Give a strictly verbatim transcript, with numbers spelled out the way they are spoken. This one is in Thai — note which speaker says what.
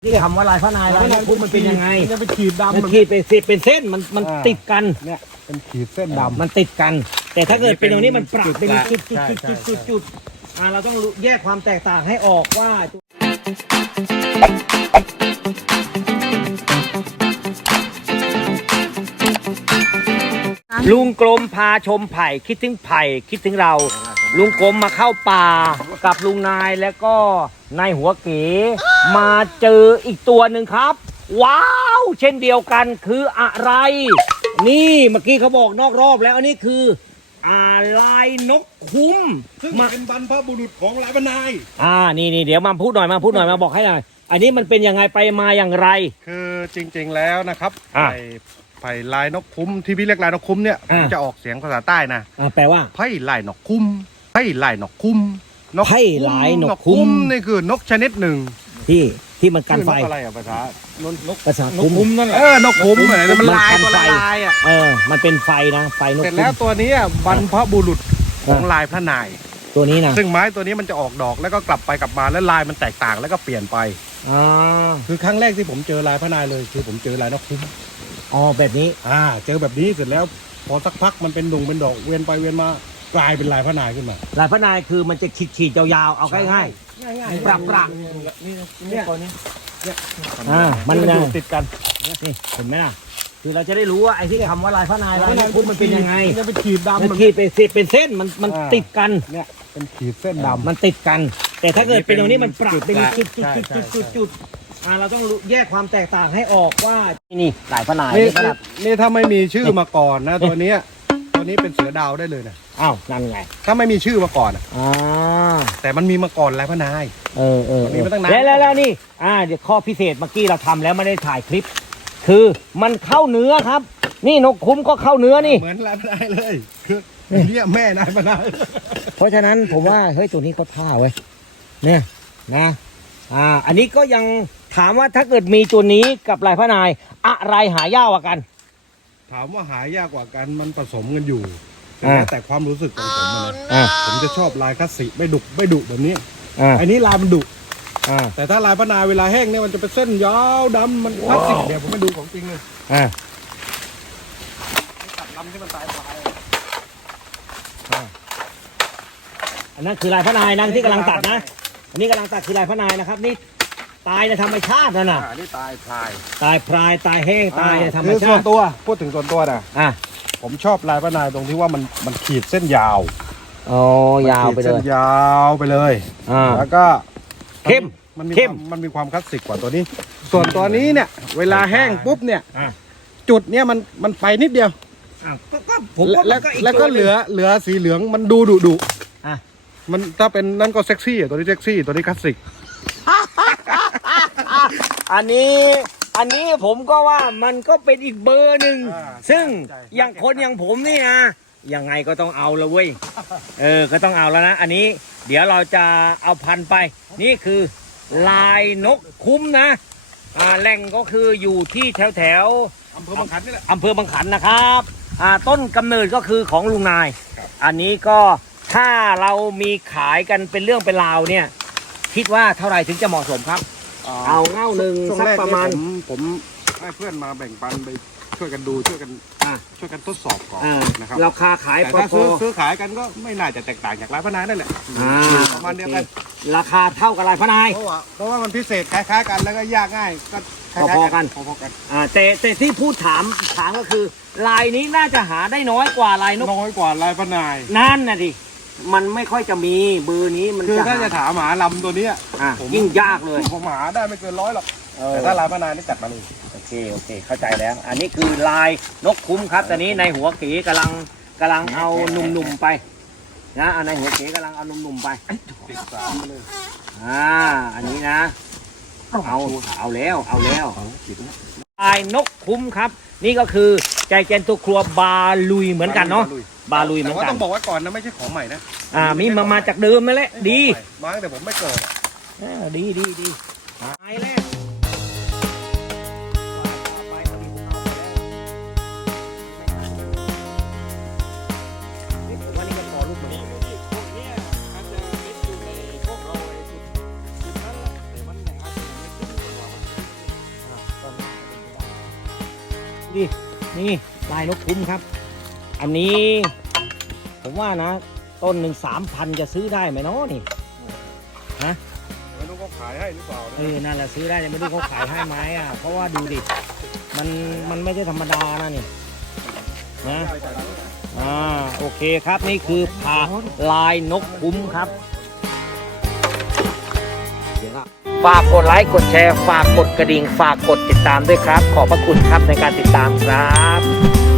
Speaker 1: ที่คำว่าลายพระนายลายพุทธมันเป็นยังไง
Speaker 2: มันเป็นขีดดำ
Speaker 1: มันขีดเป็นเป็นเส้นมันมันติดกัน
Speaker 2: เนี่ยเป็นขีดเส้นดำ
Speaker 1: มันติดกันแต่ถ้าเกิดเป็นตรงนี้มันปรับเป็นจุดจุดจุดจุดจุดจุดอ่าเราต้องแยกความแตกต่างให้ออกว่าลุงกลมพาชมไผ่คิดถึงไผ่คิดถึงเราลุงกลมมาเข้าป่ากับลุงนายแล้วก็นายหัวเก๋มาเจออีกตัวหนึ่งครับว้าวเช่นเดียวกันคืออะไรนี่เมื่อกี้เขาบอกนอกรอบแล้วอันนี้คืออาลายนกคุ้ม
Speaker 2: ซึ่งเป็นบรรพบุรุษของลายพระนาย
Speaker 1: อ่านี่นี่เดี๋ยวมาพูดหน่อยมาพูดหน่อยมาบอกให้หน่อยอันนี้มันเป็นยังไงไปมาอย่างไร
Speaker 2: คือจริงๆแล้วนะครับไผ่ไผ่ลายนกคุ้มที่พี่เรียกลายนกคุ้มเนี่ยจะออกเสียงภาษาใต้นะ
Speaker 1: แปลว่า
Speaker 2: ไผ่ลายนกคุ้มไผ่ลายนกคุ้ม
Speaker 1: ไผ่ลายนกคุ้ม
Speaker 2: นี่คือนกชนิดหนึ่ง
Speaker 1: ที่ที่มันกันไฟ
Speaker 2: อะไรอะภาษานก
Speaker 1: ภาษาคุ้ม
Speaker 2: นั่นแหละเออนกคุ้มเหมือนมันลายตัวลายอ่ะ
Speaker 1: เออมันเป็นไฟนะไฟนก
Speaker 2: เสร็จแล้วตัวนี้บรรพบุรุษของลายพระนาย
Speaker 1: ตัวนี้นะ
Speaker 2: ซึ่งไม้ตัวนี้มันจะออกดอกแล้วก็กลับไปกลับมาแล้วลายมันแตกต่างแล้วก็เปลี่ยนไป
Speaker 1: อ่า
Speaker 2: คือครั้งแรกที่ผมเจอลายพระนายเลยคือผมเจอลายนกคุ้ม
Speaker 1: อ๋อแบบนี้
Speaker 2: อ่าเจอแบบนี้เสร็จแล้วพอสักพักมันเป็นดุงเป็นดอกเวียนไปเวียนมากลายเป็นลายพระนายขึ้นมา
Speaker 1: ลายพระนายคือมันจะขีดขีดยาวๆเอาง่ายง่ายง่ายประประ
Speaker 2: นี่นี่ตัวนี้เนี่ย
Speaker 1: อ่ามัน
Speaker 2: อยู่ติดกัน
Speaker 1: นี่เห็นไหมล่ะคือเราจะได้รู้ว่าไอ้ที่คำว่าลายพระนายลายนกคุ้มมันเป็นยังไง
Speaker 2: มันเป็นขีดดำ
Speaker 1: มันขีดเป็นเป็นเส้นมันมันติดกัน
Speaker 2: เนี่ยเป็นขีดเส้นดำ
Speaker 1: มันติดกันแต่ถ้าเกิดเป็นตรงนี้มันปรับเป็นจุดจุดจุดจุดจุดจุดอ่าเราต้องแยกความแตกต่างให้ออกว่านี่ลายพระนาย
Speaker 2: นี่นี่ถ้าไม่มีชื่อมาก่อนนะตัวนี้ตัวนี้เป็นเสือดาวได้เลยนะ
Speaker 1: อ้าวนั่นไง
Speaker 2: ถ้าไม่มีชื่อมาก่อน
Speaker 1: อ่า
Speaker 2: แต่มันมีมาก่อนลายพระนาย
Speaker 1: เออเออ
Speaker 2: มีมาตั้งนาน
Speaker 1: แล้วแล้วนี่อ่าเดี๋ยวข้อพิเศษเมื่อกี้เราทำแล้วไม่ได้ถ่ายคลิปคือมันเข้าเนื้อครับนี่นกคุ้มก็เข้าเนื้อนี่
Speaker 2: เหมือนลายพระนายเลยคือเนี่ยแม่นายพระนาย
Speaker 1: เพราะฉะนั้นผมว่าเฮ้ยตัวนี้เขาท่าเว้ยเนี่ยนะอ่าอันนี้ก็ยังถามว่าถ้าเกิดมีตัวนี้กับลายพระนายอะไรหายากกว่ากัน
Speaker 2: ถามว่าหายากกว่ากันมันผสมกันอยู่แล้วแต่ความรู้สึกของผมนะผมจะชอบลายคลาสสิกไม่ดุไม่ดุแบบนี้อันนี้ลายมันดุแต่ถ้าลายพระนายเวลาแห้งเนี่ยมันจะเป็นเส้นยาวดำมันคลาสสิกเดี๋ยวผมไม่ดูของจริงเลยตัดลำที่มันตายไป
Speaker 1: อันนั้นคือลายพระนายนั่งที่กำลังตัดนะอันนี้กำลังตัดคือลายพระนายนะครับนี่ตายในธรรมชาตินะน่ะ
Speaker 2: อันนี้ตายพราย
Speaker 1: ตายพรายตายแห้งตายในธรรมชาติ
Speaker 2: ส่วนตัวพูดถึงส่วนตัวนะ
Speaker 1: อ่ะ
Speaker 2: ผมชอบลายพระนายตรงที่ว่ามันมันขีดเส้นยาว
Speaker 1: อ๋อยาวไปเลย
Speaker 2: เส้นยาวไปเลย
Speaker 1: อ่า
Speaker 2: แล้วก็
Speaker 1: เข้ม
Speaker 2: มันมีความมันมีความคลาสสิกกว่าตัวนี้ส่วนตัวนี้เนี่ยเวลาแห้งปุ๊บเนี่ยจุดเนี่ยมันมันไปนิดเดียวแล้วแล้วก็เหลือเหลือสีเหลืองมันดูดุดุมันถ้าเป็นนั่นก็เซ็กซี่ตัวนี้เซ็กซี่ตัวนี้คลาสสิก
Speaker 1: อันนี้อันนี้ผมก็ว่ามันก็เป็นอีกเบอร์หนึ่งซึ่งอย่างคนอย่างผมนี่นะยังไงก็ต้องเอาละเว้ยเออก็ต้องเอาแล้วนะอันนี้เดี๋ยวเราจะเอาพันไปนี่คือลายนกคุ้มนะอ่าแหล่งก็คืออยู่ที่แถวแถว
Speaker 2: อำเภอบางขันนี่แหละ
Speaker 1: อำเภอบางขันนะครับอ่าต้นกำเนิดก็คือของลุงนายอันนี้ก็ถ้าเรามีขายกันเป็นเรื่องเป็นราวเนี่ยคิดว่าเท่าไหร่ถึงจะเหมาะสมครับเอาเง่าหนึ่งสักประมาณ
Speaker 2: ผมผมให้เพื่อนมาแบ่งปันไปช่วยกันดูช่วยกันช่วยกันทดสอบก่อนนะครับ
Speaker 1: ราคาขาย
Speaker 2: แต่ถ้าซื้อซื้อขายกันก็ไม่น่าจะแตกต่างจากลายพระนายนั่นแหละประมาณเดียวกัน
Speaker 1: ราคาเท่ากับลายพระนาย
Speaker 2: เพราะว่าเพราะว่ามันพิเศษคล้ายๆกันแล้วก็ยากง่ายก็
Speaker 1: พอๆกัน
Speaker 2: พอๆกัน
Speaker 1: อ่าแต่แต่ที่พูดถามถามก็คือลายนี้น่าจะหาได้น้อยกว่าลายนก
Speaker 2: น้อยกว่าลายพระนาย
Speaker 1: นั่นน่ะดิมันไม่ค่อยจะมีเบอร์นี้มัน
Speaker 2: คือถ้าจะถามหาลำตัวนี้
Speaker 1: ยิ่งยากเลย
Speaker 2: ผมหาได้ไม่เกินร้อยหรอกแต่ถ้าลายพระนายนี่จัดมาเลย
Speaker 1: โอเคโอเคเข้าใจแล้วอันนี้คือลายนกคุ้มครับตอนนี้ในหัวเก๋กำลังกำลังเอาหนุ่มๆไปนะในหัวเก๋กำลังเอาหนุ่มๆไป
Speaker 2: ติดสามเลย
Speaker 1: อ่าอันนี้นะเอาเอาแล้วเอาแล้วลายนกคุ้มครับนี่ก็คือใจเจนตัวครัวบาลุยเหมือนกันเนาะบาลุยเหมือนกัน
Speaker 2: ต้องบอกไว้ก่อนนะไม่ใช่ของใหม่นะ
Speaker 1: อ่ามีมามาจากเดิมนั่นแหละดี
Speaker 2: มาตั้งแต่ผมไม่เกิด
Speaker 1: อ่าดีดีดีหายแล้วดินี่ลายนกคุ้มครับ อันนี้ ผมว่านะ ต้นหนึ่งสามพันจะซื้อได้ไหมเนาะนี่ฮะ
Speaker 2: ไม่รู้เขาขายให้หรือเปล่า
Speaker 1: เออนั่นแหละซื้อได้ยังไม่รู้เขาขายให้ไหมอ่ะเพราะว่าดูดิมันมันไม่ได้ธรรมดานะนี่นะอ่าโอเคครับนี่คือผักลายนกคุ้มครับฝากกดไลค์กดแชร์ฝากกดกระดิ่งฝากกดติดตามด้วยครับ ขอบพระคุณครับในการติดตามครับ